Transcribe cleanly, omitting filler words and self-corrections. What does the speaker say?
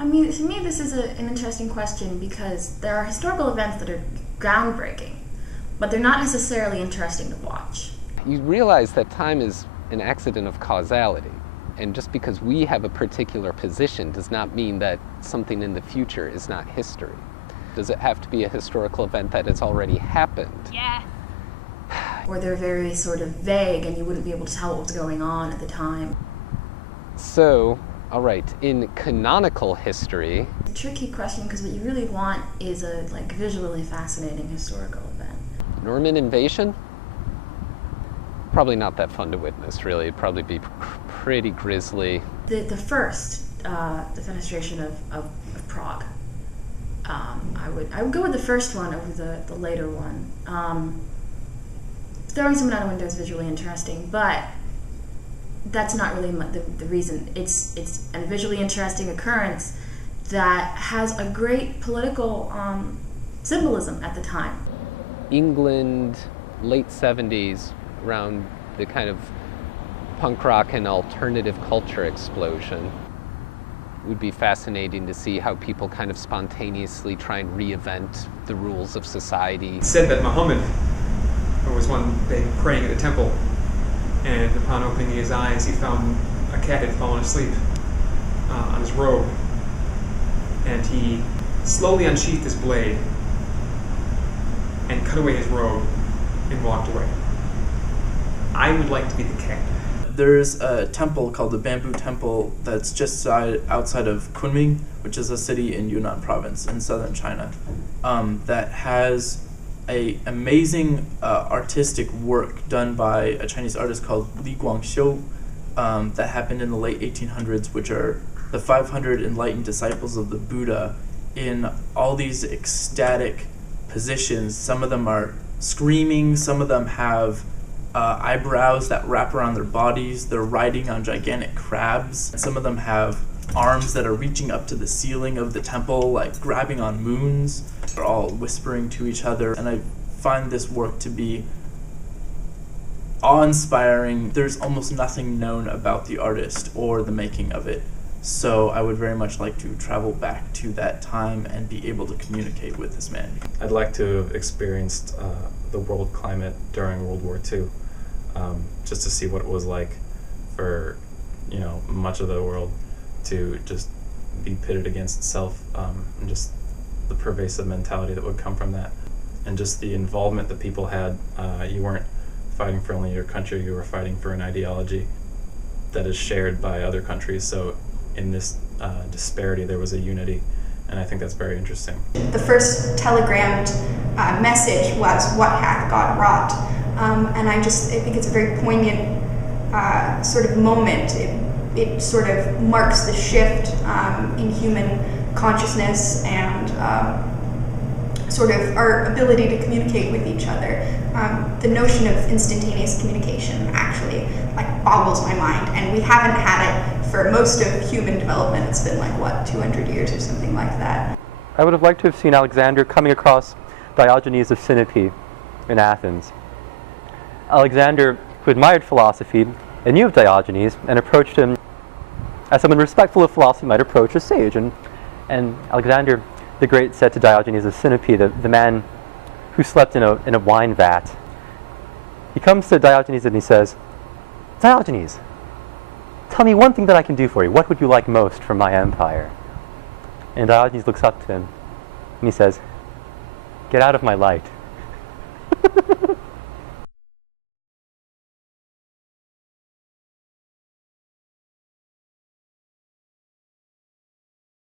I mean, to me, this is an interesting question because there are historical events that are groundbreaking, but they're not necessarily interesting to watch. You realize that time is an accident of causality, and just because we have a particular position does not mean that something in the future is not history. Does it have to be a historical event that has already happened? Yeah. Or they're very sort of vague and you wouldn't be able to tell what was going on at the time. So, all right, in canonical history... It's a tricky question because what you really want is a visually fascinating historical event. Norman invasion? Probably not that fun to witness, really. It'd probably be pretty grisly. The first defenestration of Prague. I would go with the first one over the later one. Throwing someone out a window is visually interesting, but that's not really the reason. It's a visually interesting occurrence that has a great political symbolism at the time. England, late 70s, around the kind of punk rock and alternative culture explosion. It would be fascinating to see how people kind of spontaneously try and reinvent the rules of society. It's said that Muhammad was one day praying at a temple, and upon opening his eyes he found a cat had fallen asleep on his robe, and he slowly unsheathed his blade and cut away his robe and walked away. I would like to be the cat. There's a temple called the Bamboo Temple that's just outside of Kunming, which is a city in Yunnan province in southern China, that has an amazing artistic work done by a Chinese artist called Li Guangxiu that happened in the late 1800s, which are the 500 enlightened disciples of the Buddha in all these ecstatic positions. Some of them are screaming, some of them have eyebrows that wrap around their bodies. They're riding on gigantic crabs. Some of them have arms that are reaching up to the ceiling of the temple, like grabbing on moons. They're all whispering to each other, and I find this work to be awe-inspiring. There's almost nothing known about the artist or the making of it, so I would very much like to travel back to that time and be able to communicate with this man. I'd like to have experienced the world climate during World War II, just to see what it was like for, much of the world to just be pitted against itself, and just the pervasive mentality that would come from that, and just the involvement that people had. You weren't fighting for only your country, you were fighting for an ideology that is shared by other countries. So in this disparity, there was a unity, and I think that's very interesting. The first telegrammed message was, "What hath God wrought?" And I think it's a very poignant sort of moment. It sort of marks the shift in human consciousness and sort of our ability to communicate with each other. The notion of instantaneous communication actually boggles my mind, and we haven't had it for most of human development. It's been 200 years or something like that. I would have liked to have seen Alexander coming across Diogenes of Sinope in Athens. Alexander, who admired philosophy and knew of Diogenes, and approached him as someone respectful of philosophy might approach a sage. And Alexander the Great said to Diogenes of Sinope, the man who slept in a wine vat, he comes to Diogenes and he says, "Diogenes, tell me one thing that I can do for you. What would you like most from my empire?" And Diogenes looks up to him and he says, "Get out of my light."